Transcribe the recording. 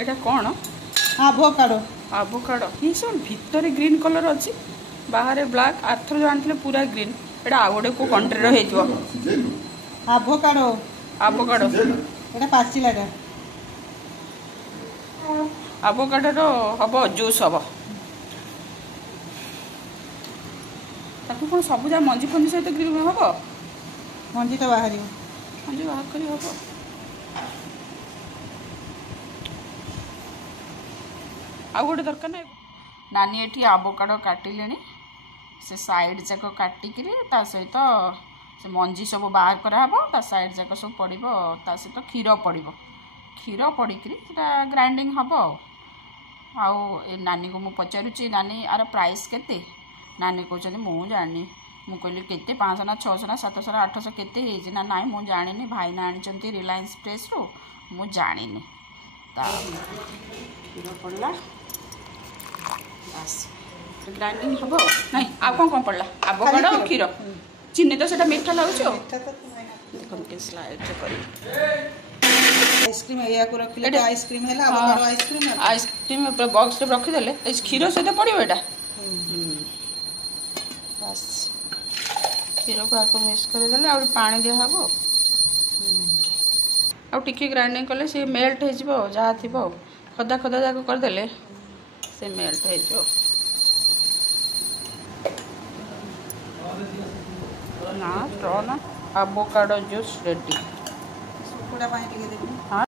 एटा कौन आभोकाडो आभोकाडो ये सब भितर ग्रीन कलर अच्छी बाहर ब्लैक आर्थर जो आनी पूरा ग्रीन एटा आ गोटे को कंट्री हो आभोकाडो आभोकाडो एटा पाचिलाटा आभोकाडो हम जूस हम ताकू कौन सब जा मंजी फंजी सहित ग्रीन हम मंजी तो बाहर मंजी बाहर करी हम आ गोटे दरकार ना नानी एठी आभोकाडो काटिले से साइड जाक काटिकी सहित से मंजी सब बाहर कराब ता साइड जाक सब पड़ो ता सहित क्षीर पड़ो क्षीर पड़की ग्राइंडिंग हम आउ नानी को मुझे पचारुची नानी आर प्राइस केते नानी कहते मुझे जानी मु कहली केते 500 ना 600 ना 700 ना 800 केते ना नाई मुझे जानी भाईना आनी रिलायंस फ्रेश रू मुझे जानी क्षीर पड़ला बस ग्राइंडिंग हम नहीं आ कौन पड़ला आभोकाडो क्षीर चीनी तो सेटा मीठा लगुच देखो स्लाइड कर आइसक्रीम या को रखले तो आइसक्रीम है आभोकाडो आइसक्रीम बॉक्स रे रखी देले क्षीर सहित पड़ो एटा बस क्षीर को आपको मिक्स करदेले आ पानी दिया हम आ टिके ग्राइंडिंग कले से मेल्ट हो जहाँ थी खदा खदा जाक करदेले से मेल्ट हो ना स्ट्रॉ ना आभोकाडो जूस रेडी सुकुड़ा पानी टिके देबी। हाँ।